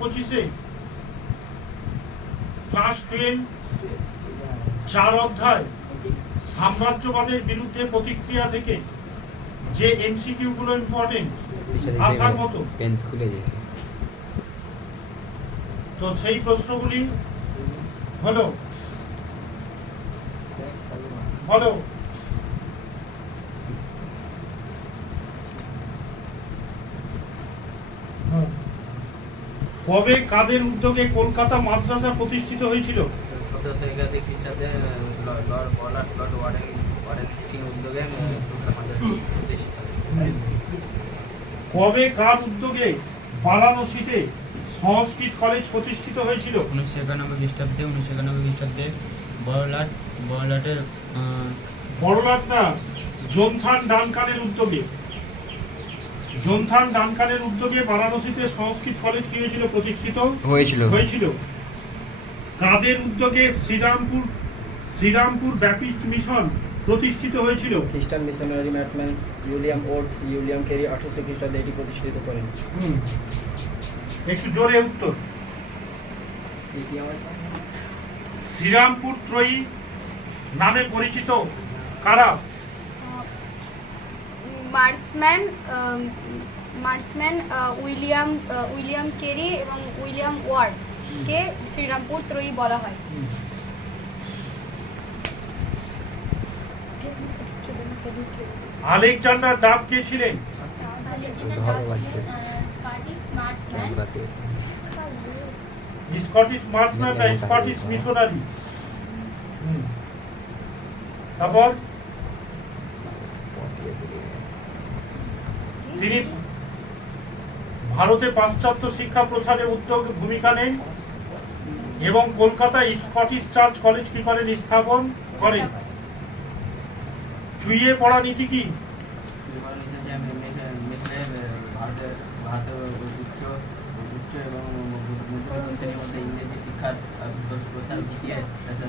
পঁচিশে? Class twelve চার অধ্যায় সাম্রাজ্যবাদের বিরুদ্ধে প্রতিক্রিয়া থেকে যে এমসিকিউ গুলো ইম্পর্টেন্ট আসার মতো। খুলে তো সেই প্রশ্নগুলি হলো হলো কবে কাদের উদ্যোগে কলকাতা মাদ্রাসা প্রতিষ্ঠিত হয়েছিল? সতেরোশো একাশি খ্রিস্টাব্দে লর্ড বলার লর্ড ওয়ারেন ওয়ারেন সিং উদ্যোগে কলকাতা মাদ্রাসা প্রতিষ্ঠিত কবে কার উদ্যোগে বারাণসীতে সংস্কৃত কলেজ প্রতিষ্ঠিত হয়েছিল? উনিশশো একানব্বই খ্রিস্টাব্দে উনিশশো একানব্বই খ্রিস্টাব্দে বড়লাট বড়লাটের আহ, বড়লাট না জোনথান ডানকানের উদ্যোগে। জোনথান ডানকানের উদ্যোগে বারাণসীতে সংস্কৃত কলেজ কি হয়েছিল প্রতিষ্ঠিত? হয়েছিল। হয়েছিল। কাদের উদ্যোগে শ্রীরামপুর শ্রীরামপুর ব্যাপিস্ট মিশন প্রতিষ্ঠিত হয়েছিল? খ্রিস্টান missionary Marshman William Ward William Carey আঠারোশো খ্রিস্টাব্দে এটি প্রতিষ্ঠিত করেন। হুম। একটু জোরে উত্তর। শ্রীরামপুর ত্রয়ী নামে পরিচিত কারা? Marshman Marshman William William Carey এবং উইলিয়াম ওয়ার্ড কে শ্রীরামপুর ত্রয়ী বলা হয়। আলেকজান্ডার ডাব কে ছিলেন? স্কটিশ মার্সম্যান না স্কটিশ মিশনারি? তারপর? তিনি ভারতে পাশ্চাত্য শিক্ষা প্রসারে উদ্যোগ ভূমিকা নেন এবং কলকাতায় স্কটিশ চার্চ কলেজ কি করেন? স্থাপন করেন। চুইয়ে পড়া নীতি কি? এবং শিক্ষার আহ, প্র- প্রচার ঘটিয়ে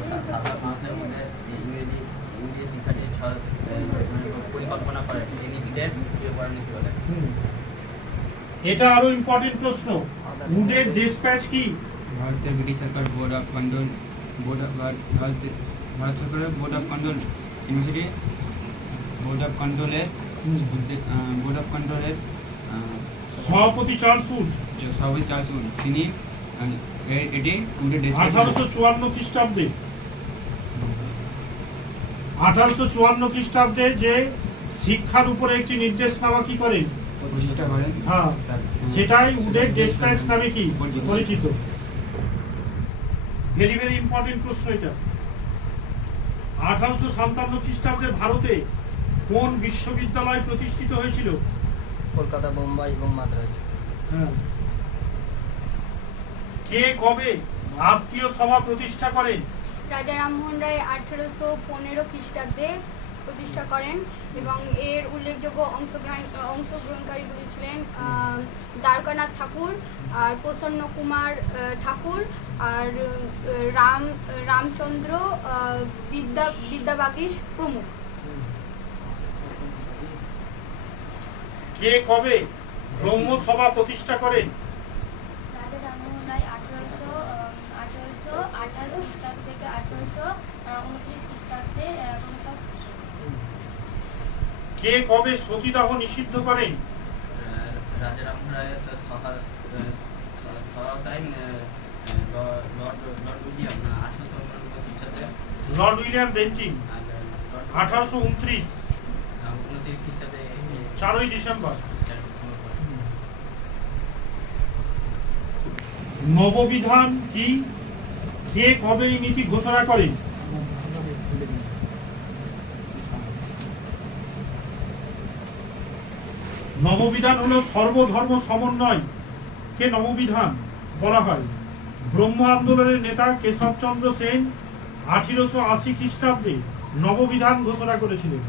সা- সাধারণ মানুষের মধ্যে এই ইংরেজি ইংরেজি শিক্ষার যে ছ- আহ, মানে পরিকল্পনা করে এই নীতিকে বিয়ে করার নীতি বলে এটা আরও ইম্পর্টেন্ট প্রশ্ন। উডের ডেসপ্যাচ কি? ভারতের British Sarkar board of control board of Bharat Bharat সরকারের board of control university board of কন্ট্রোলের বোর্ড অফ কন্ট্রোলের সভাপতি চার্লস উড। সভাপতি চার্লস উড তিনি এটি উডের আঠারোশো চুয়ান্ন খ্রিস্টাব্দে। আঠারোশো চুয়ান্ন খ্রিস্টাব্দে যে শিক্ষার উপরে একটি নির্দেশনামা কি করেন। হ্যাঁ সেটাই উডের ডেসপ্যাচ নামে কি? পরিচিত। ভেরি ভেরি ইম্পর্টেন্ট প্রশ্ন এটা। আঠারোশো সাতান্ন খ্রিস্টাব্দে ভারতে কোন বিশ্ববিদ্যালয় প্রতিষ্ঠিত হয়েছিল? কলকাতা বোম্বাই এবং মাদ্রাজ। হ্যাঁ। কে কবে আত্মীয় সভা প্রতিষ্ঠা করেন? রাজা রামমোহন রায় আঠারোশো পনেরো খ্রিস্টাব্দে প্রতিষ্ঠা করেন এবং এর উল্লেখযোগ্য অংশগ্রহণ অংশগ্রহণকারীগুলি ছিলেন দ্বারকানাথ ঠাকুর আর প্রসন্ন কুমার ঠাকুর আর রাম রামচন্দ্র বিদ্যা বিদ্যাবাগীশ প্রমুখ। কে কবে ব্রহ্মসভা প্রতিষ্ঠা করেন? আঠারোশো আঠারোশো আঠাশ খ্রিস্টাব্দ থেকে আঠারোশো উনত্রিশ খ্রিস্টাব্দে কে কবে সতীদাহ নিষিদ্ধ করেন? রাজা ল- লর্ড উইলিয়াম বেন্টিং আঠারোশো উনত্রিশ। চারই ডিসেম্বর। নববিধান কি? কে কবে এই নীতি ঘোষণা করেন? নববিধান হলো সর্বধর্ম সমন্বয়। কে নববিধান বলা হয়? ব্রহ্ম আন্দোলনের নেতা কেশবচন্দ্র সেন আঠেরোশো আশি খ্রিস্টাব্দে নববিধান ঘোষণা করেছিলেন।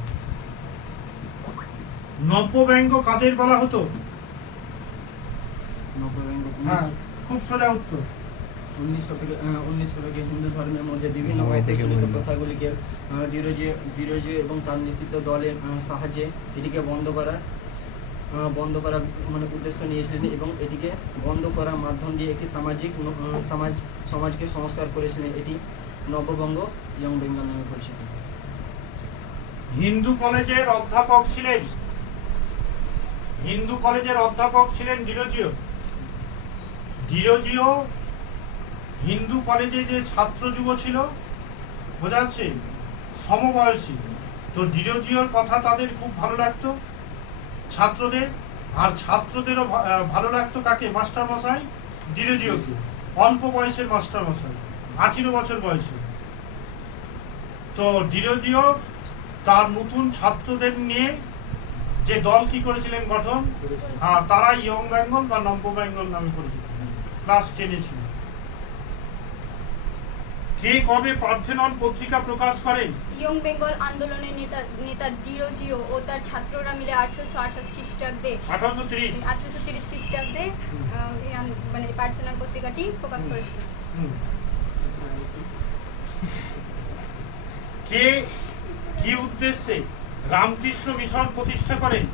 নব্যব্যঙ্গ কাদের বলা হতো? হ্যাঁ খুব সোজা উত্তর। উনিশশো থেকে উনিশশো থেকে হিন্দু ধর্মের মধ্যে বিভিন্ন প্রচলিত প্রথাগুলিকে আহ, বিরোজী বিরোজী এবং তার নেতৃত্ব দলের সাহায্যে এটিকে বন্ধ করার আহ, বন্ধ করার মানে উদ্দেশ্য নিয়েছিলেন এবং এটিকে বন্ধ করার মাধ্যম দিয়ে একটি সামাজিক সমাজ, সমাজকে সংস্কার করেছিলেন এটি নববঙ্গ ইয়ং বেঙ্গল নামে পরিচিত। হিন্দু কলেজের অধ্যাপক ছিলেন। হিন্দু কলেজের অধ্যাপক ছিলেন ডিরোজিও। ডিরোজিও হিন্দু কলেজে যে ছাত্র যুব ছিল, বোঝা যাচ্ছে, সমবয়সী। তো ডিরোজিওর কথা তাদের খুব ভালো লাগতো। ছাত্রদের আর ছাত্রদেরও ভালো লাগতো কাকে? মাস্টার মশাই ডিরোজিওকে অল্প বয়সের মাস্টার মশাই আঠেরো বছর বয়সে। তো ডিরোজিও তার নতুন ছাত্রদের নিয়ে যে দল কি করেছিলেন গঠন? হ্যাঁ তারা ইয়ং বেঙ্গল বা নব্য বেঙ্গল নামে পরিচিত। ক্লাস টেনে ছিল। কে কবে পার্থেনন পত্রিকা প্রকাশ করেন? ইয়ং বেঙ্গল আন্দোলনের নেতা নেতা ডিরোজিও ও তার ছাত্ররা মিলে আঠারোশো আঠাশ খ্রিস্টাব্দে আঠারোশো তিরিশ? আঠারোশো তিরিশ খ্রিস্টাব্দে মানে প্রার্থনা পত্রিকাটি প্রকাশ করেছিল। কে কি উদ্দেশ্যে রামকৃষ্ণ মিশন প্রতিষ্ঠা করেন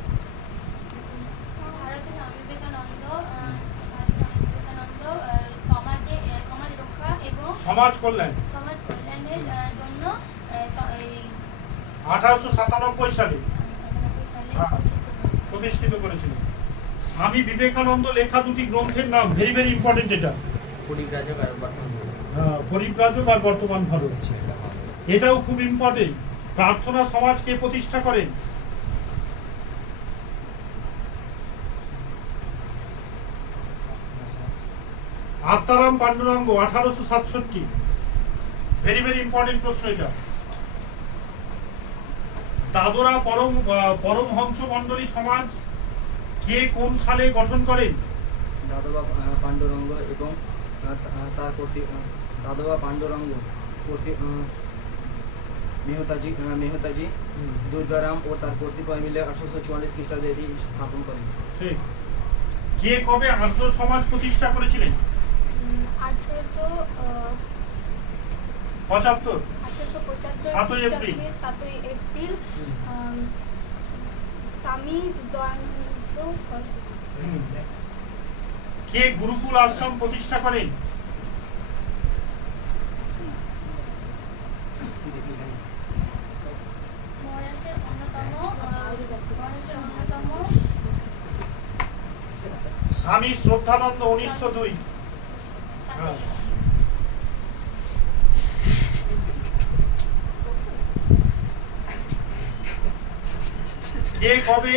ভারতের স্বামী বিবেকানন্দ আহ, ভারতের স্বামী বিবেকানন্দ আহ, সমাজে আহ, সমাজ রক্ষা এবং সমাজ কল্যাণ। সমাজ কল্যাণের জন্য আঠারোশো সাতানব্বই সালে হ্যাঁ। প্রতিষ্ঠিত। করেছিলেন। স্বামী বিবেকানন্দ লেখা দুটি গ্রন্থের নাম ভেরি ভেরি ইম্পর্টেন্ট এটা। পরিব্রাজক আর বর্তমান পরিব্রাজক আর বর্তমান ভারত। এটাও খুব ইম্পর্টেন্ট প্রার্থনা সমাজ কে প্রতিষ্ঠা করেন। আত্মারাম পাণ্ডুরঙ্গ আঠারোশো সাতষট্টি। ভেরি ভেরি ইম্পর্টেন্ট প্রশ্ন এটা। দাদরা পরম পরমহংস মণ্ডলী সমাজ কে কোন সালে গঠন করেন? দাদবা পাণ্ডুরঙ্গ এবং তার আহ, দাদবা পাণ্ডুরঙ্গ আহ, মেহতাজি মেহতাজি দুর্গারাম ও তার কর্তৃপয় মিলে আঠারোশো চুয়াল্লিশ খ্রিস্টাব্দে এটি স্থাপন করেন। ঠিক। কে কবে আর্য সমাজ প্রতিষ্ঠা করেছিলেন? পঁচাত্তর। সাতই এপ্রিল। সাতই এপ্রিল স্বামী দয়ানন্দ সরস্বতী। কে গুরুকুল আশ্রম প্রতিষ্ঠা করেন? স্বামী শ্রদ্ধানন্দ উনিশশো দুই। কে কবে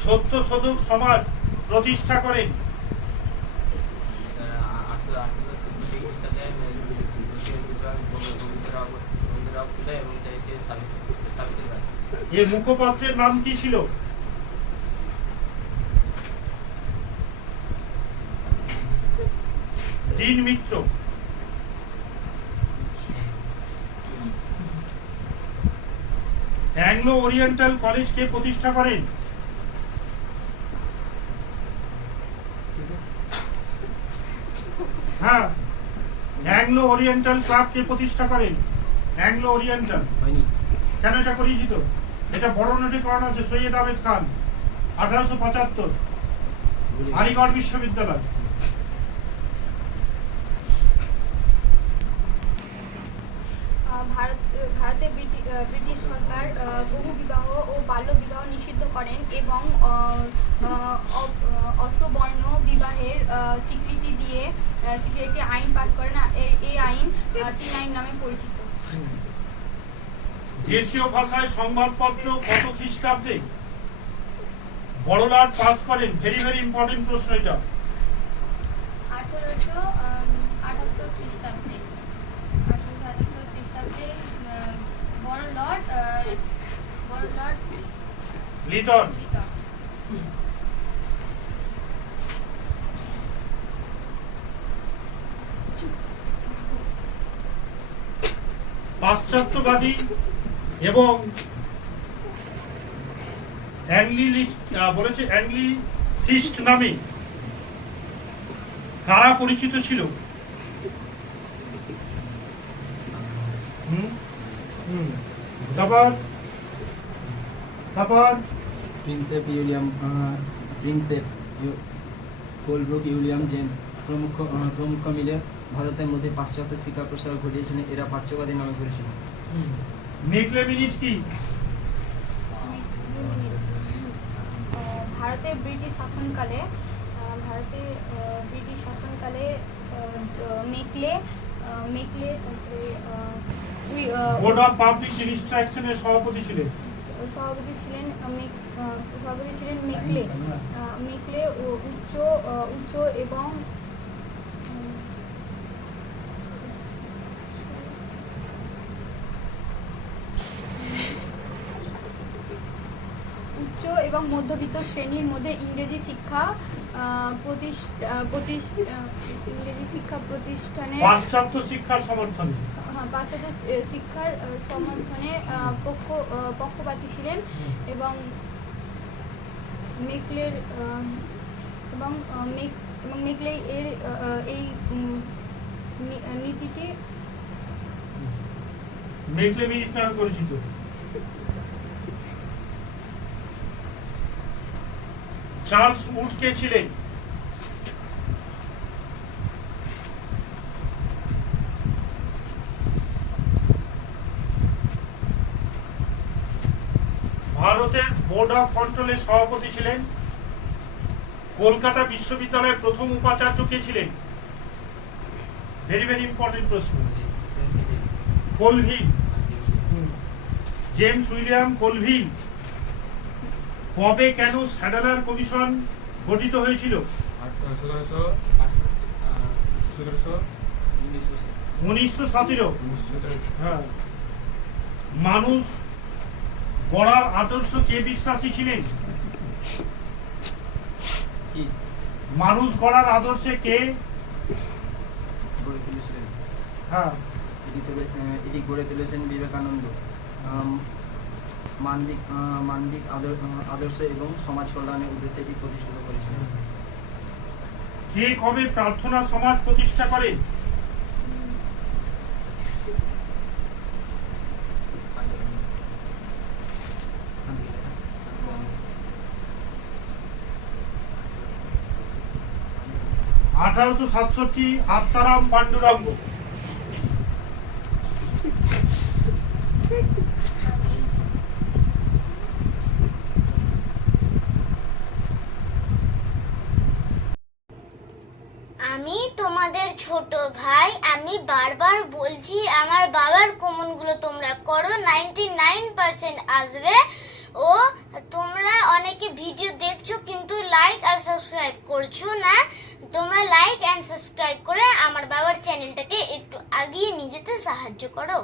সত্য শতক সমাজ প্রতিষ্ঠা করেন এ মুখপাত্রের নাম কি ছিল? Deen Mitra. Anglo Oriental college কে প্রতিষ্ঠা করেন? হ্যাঁ অ্যাংলো ওরিয়েন্টাল ক্লাব কে প্রতিষ্ঠা করেন? Anglo Oriental. কেন এটা করিয়েছি তো এটা বড় নোটে করানো আছে সৈয়দ আহমেদ খান আঠারোশো পঁচাত্তর আলিগড় বিশ্ববিদ্যালয়। ভারত ভারতে ব্রিটিশ সরকার বহু বিবাহ ও বাল্য বিবাহ নিষিদ্ধ করেন এবং অসবর্ণ বিবাহের স্বীকৃতি দিয়ে একটি আইন পাস করেন। এই আইন তিন আইন নামে পরিচিত। দেশীয় ভাষায় সংবাদপত্র কত খ্রিস্টাব্দে? বড়লাট পাস করেন। ভেরি ভেরি ইম্পর্টেন্ট প্রশ্ন এটা। আঠারোশো আটাত্তর খ্রিস্টাব্দে আঠারোশো আটাত্তর খ্রিস্টাব্দে আহ, বড় লর্ড আহ, বড় লর্ড লিটন। পাশ্চাত্যবাদী এবং বলেছে অ্যাংলিসিস্ট নামে কারা পরিচিত ছিল। তারপর তারপর? Prinsep William Prinsep Colebrooke William James প্রমুখ প্রমুখ মিলে ভারতের মধ্যে পাশ্চাত্য শিক্ষা প্রসার ঘটিয়েছেন এরা প্রাচ্যবাদী নামে পরিচিত। মেকলে মিনিট কি? ভারতে ব্রিটিশ শাসনকালে ভারতে ব্রিটিশ শাসনকালে Macaulay Macaulay board of public ইনস্ট্রাকশনের সভাপতি ছিলেন। সভাপতি ছিলেন সভাপতি ছিলেন মেকলে। মেকলে উচ্চ উচ্চ এবং উচ্চ এবং মধ্যবিত্ত শ্রেণির মধ্যে ইংরেজি শিক্ষা ইংরেজি শিক্ষা প্রতিষ্ঠানে পাশ্চাত্য শিক্ষার সমর্থনে। হ্যাঁ, পাশ্চাত্য শিক্ষার সমর্থনে পক্ষ পক্ষপাতী ছিলেন এবং মেকলের এবং মেক এবং মেকলে এর এই নীতিটি মেকলে মিনিট নামে পরিচিত। চার্লস উড কে ছিলেন ভারতের বোর্ড অফ কন্ট্রোলের সভাপতি ছিলেন। কলকাতা বিশ্ববিদ্যালয়ের প্রথম উপাচার্য কে ছিলেন? ভেরি ভেরি ইম্পর্টেন্ট প্রশ্ন। কোলভিন জেমস উইলিয়াম কোলভিন কবে কেন স্যাডলার কমিশন গঠিত হয়েছিল? উনিশশো সতেরো। হ্যাঁ। মানুষ গড়ার আদর্শ কে বিশ্বাসী ছিলেন? মানুষ গড়ার আদর্শে কে? গড়ে তুলেছিলেন? হ্যাঁ। এটি গড়ে তুলেছেন বিবেকানন্দ। মানবিক মানবিক আদর্শ এবং সমাজ কল্যাণের উদ্দেশ্যে এটি প্রতিষ্ঠিত করেছিলেন কে কবে প্রার্থনা সমাজ প্রতিষ্ঠা করেন আঠারোশো সাতষট্টি, আত্মারাম পাণ্ডুরঙ্গ। আমি তোমাদের ছোট ভাই, আমি বারবার বলছি, আমার বাবার কমনগুলো তোমরা করো নাইনটি নাইন পার্সেন্ট আসবে। ও, তোমরা অনেকে ভিডিও দেখছ, কিন্তু লাইক আর সাবস্ক্রাইব করছ না। তোমরা লাইক অ্যান্ড সাবস্ক্রাইব করে আমার বাবার চ্যানেলটাকে একটু আগিয়ে নিয়ে যেতে সাহায্য করো।